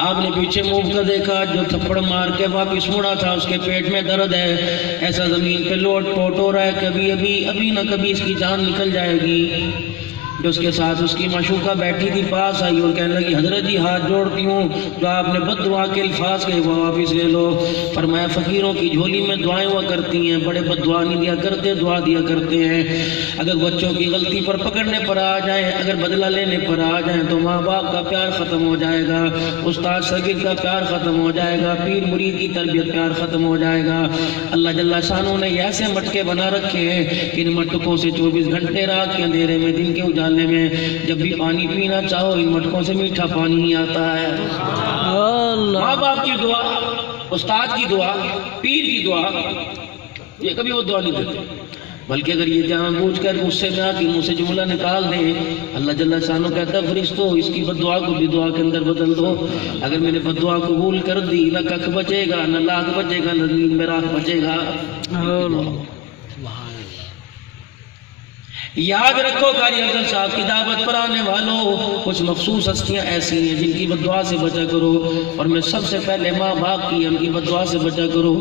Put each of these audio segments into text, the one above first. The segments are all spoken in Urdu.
آپ نے پیچھے منہ کر دیکھا، جو تھپڑ مار کے واپس مڑا تھا اس کے پیٹ میں درد ہے، ایسا زمین پہ لوٹ پوٹ ہو رہا ہے، کبھی ابھی نہ کبھی اس کی جان نکل جائے گی۔ جو اس کے ساتھ اس کی معشوقہ بیٹھی تھی پاس آئی اور کہنے لگی حضرت جی ہاتھ جوڑتی ہوں، جو آپ نے بد دعا کے الفاظ کہے وہ واپس لے لو۔ فرمایا فقیروں کی جھولی میں دعائیں ہوا کرتی ہیں، بڑے بد دعا نہیں دیا کرتے، دعا دیا کرتے ہیں۔ اگر بچوں کی غلطی پر پکڑنے پر آ جائیں، اگر بدلہ لینے پر آ جائیں تو ماں باپ کا پیار ختم ہو جائے گا، استاد شاگرد کا پیار ختم ہو جائے گا، پیر مرید کی تربیت پیار ختم ہو جائے گا۔ اللہ جل شانہ نے ایسے مٹکے بنا رکھے ہیں کہ ان مٹکوں سے 24 گھنٹے رات کے اندھیرے میں دن کے اجالے میں جب بھی پانی پینا چاہو ان مٹکوں سے میٹھا پانی ہی آتا ہے۔ ماں باپ کی دعا، استاد کی دعا، پیر کی دعا، یہ کبھی وہ دعا نہیں دیتے، بلکہ اگر یہ جان بوجھ کر غصے میں آ کے منہ سے جملہ نکال دیں، اللہ جل شانہ کہتا ہے فرشتوں اس کی بد دعا کو بھی دعا کے اندر بدل دو۔ اگر میں نے بد دعا قبول کر دی، نہ ککھ بچے گا، نہ لاکھ بچے گا، نہ زمین میں راکھ بچے گا۔ یاد رکھو قاری افضل صاحب کی دعوت پر آنے والوں، کچھ مخصوص ہستیاں ایسی ہیں جن کی بد دعا سے بچا کرو، اور میں سب سے پہلے ماں باپ کی ان کی بد دعا سے بچا کرو،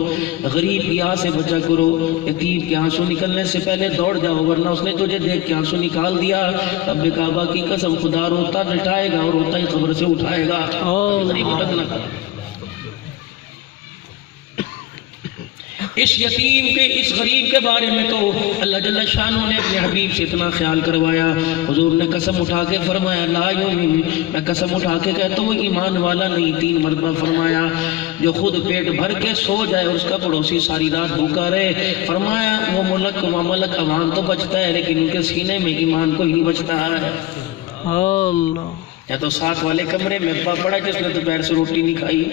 غریب کی آہ سے بچا کرو، یتیم کے آنسو نکلنے سے پہلے دوڑ جاؤ، ورنہ اس نے تجھے دیکھ کے آنسو نکال دیا، رب کعبہ کی قسم خدا روتا لٹائے گا اور روتا ہی قبر سے اٹھائے گا۔ اس یتیم کے، اس غریب کے بارے میں تو اللہ جل شانہ نے اپنے حبیب سے اتنا خیال کروایا، حضور نے قسم اٹھا کے فرمایا لا یؤمن، میں قسم اٹھا کے کہتا ہوں ایمان والا نہیں، 3 مرتبہ فرمایا، جو خود پیٹ بھر کے سو جائے اور اس کا پڑوسی ساری رات بھوکا رہے، فرمایا وہ ملک عوام تو بچتا ہے لیکن ان کے سینے میں ایمان کو ہی نہیں بچتا ہے۔ یا تو ساتھ والے کمرے میں پڑا جس نے دوپہر سے روٹی نہیں کھائی،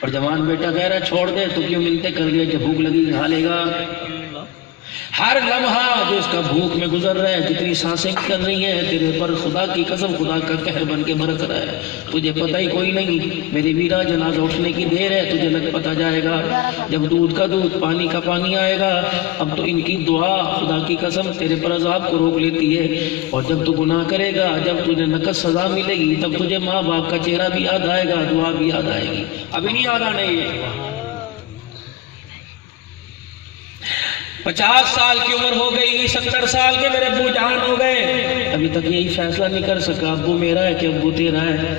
اور جوان بیٹا کہہ رہا ہے چھوڑ دے تو کیوں منتیں کر لیا، جب بھوک لگی کھا لے گا۔ ہر لمحہ جو اس کا بھوک میں گزر رہا ہے، جتنی سانسیں کر رہی ہیں تیرے پر خدا کی قسم خدا کا قہر بن کے برس رہا ہے، تجھے پتہ ہی کوئی نہیں۔ میری ویرا جنازہ اٹھنے کی دیر ہے، تجھے لگ پتہ جائے گا، جب دودھ کا دودھ پانی کا پانی آئے گا۔ اب تو ان کی دعا خدا کی قسم تیرے پر عذاب کو روک لیتی ہے، اور جب تو گناہ کرے گا، جب تجھے نقص سزا ملے گی، تب تجھے ماں باپ کا چہرہ بھی یاد آئے گا، دعا بھی یاد آئے گی۔ ابھی نہیں یاد آنے ہے۔ 50 سال کی عمر ہو گئی، 70 سال کے میرے ابو جان ہو گئے، ابھی تک یہی فیصلہ نہیں کر سکا ابو میرا ہے کہ ابو تیرا ہے۔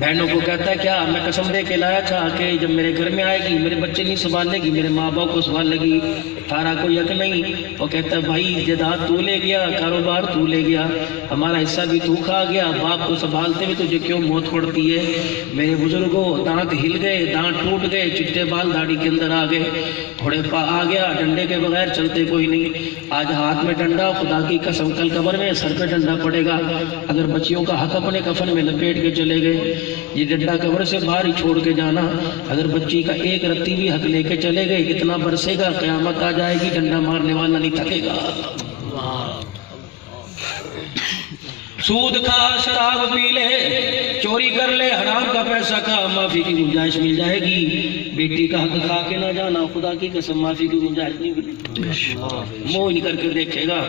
بہنوں کو کہتا ہے کیا میں قسم دے کے لایا تھا کہ جب میرے گھر میں آئے گی میرے بچے نہیں سنبھالے گی، میرے ماں باپ کو سنبھالے گی، تارا کو یک نہیں۔ وہ کہتا ہے بھائی جائیداد تو لے گیا، کاروبار تو لے گیا، ہمارا حصہ بھی تو کھا گیا، باپ کو سنبھالتے ہوئے تجھے کیوں موت پڑتی ہے؟ میرے بزرگوں دانت ہل گئے، دانت ٹوٹ گئے، چٹے بال داڑھی کے اندر آ گئے، تھوڑے پا آ گیا، ڈنڈے کے بغیر چلتے کوئی نہیں۔ آج ہاتھ میں ڈنڈا، خدا کی قسم کل قبر میں سر پہ ڈنڈا پڑے گا۔ اگر بچیوں کا حق اپنے کفن میں لپیٹ کے چلے گئے، یہ ڈنڈا قبر سے باہر ہی چھوڑ کے جانا، اگر بچی کا ایک رتی بھی حق لے کے چلے گئے کتنا برسے گا، قیامت آ جائے گی، ڈنڈا مارنے والا نہیں تھکے گا۔ سود کھا، شراب پی لے، چوری کر لے، حرام کا پیسہ کھا، معافی کی گنجائش مل جائے گی۔ بیٹی کا حق کھا کے نہ جانا، خدا کی قسم معافی کی گنجائش نہیں ملتی، منہ نہیں کر کے دیکھے گا۔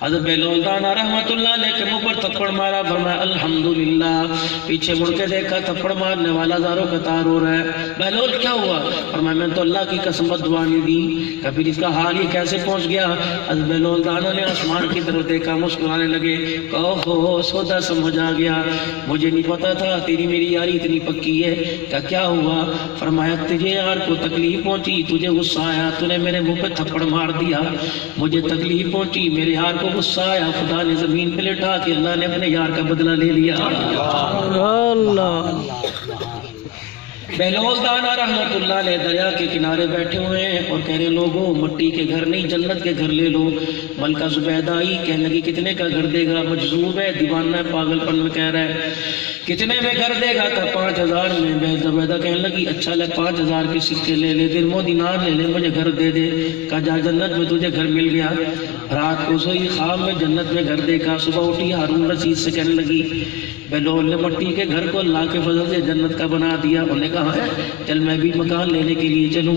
حضرت بہلول دانا رحمت اللہ علیہ کے منہ پر تھپڑ مارا، فرمایا الحمدللہ۔ پیچھے مڑ کے دیکھا تھپڑ مارنے والا زاروں قطار ہو رہا ہے۔ بہلول کیا ہوا؟ فرمایا میں تو اللہ کی قسم بد دعا نہیں دی، کبھی اس کا حال یہ کیسے پہنچ گیا؟ حضرت بہلول دانا نے آسمان کی طرف دیکھا، مسکرانے لگے، کہو سودا سمجھ آ گیا، مجھے نہیں پتا تھا تیری میری یاری اتنی پکی ہے۔ کیا ہوا؟ فرمایا تجھے یار کو تکلیف پہنچی، تجھے غصہ آیا، تو نے میرے منہ پہ تھپڑ مار دیا، مجھے تکلیف پہنچی، میرے یار کو غصہ آیا، خدا نے زمین پہ لٹا کے اللہ نے اپنے یار کا بدلہ لے لیا۔ بہلول دانا رحمت اللہ علیہ دریا کے کنارے بیٹھے ہوئے ہیں اور کہہ رہے لوگوں مٹی کے گھر نہیں جنت کے گھر لے لو۔ ملکہ زبیدہ آئی، کہنے لگی کتنے کا گھر دے گا؟ مجذوب ہے، دیوانہ ہے، پاگل پن میں کہہ رہا ہے، کتنے میں گھر دے گا؟ تھا 5000 میں۔ بہن زبیدہ کہنے لگی اچھا لے 5000 کے سکے لے لے، درہم و دینار لے لے، مجھے گھر دے دے۔ کہا جا جنت میں تجھے گھر مل گیا۔ رات کو سوئی، خواب میں جنت میں گھر دیکھا، صبح اٹھی ہارون رشید سے کہنے لگی بہلول نے مٹی کے گھر کو اللہ کے فضل سے جنت کا بنا دیا۔ انہوں نے کہا ہے چل میں بھی مکان لینے کے لیے چلوں۔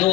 2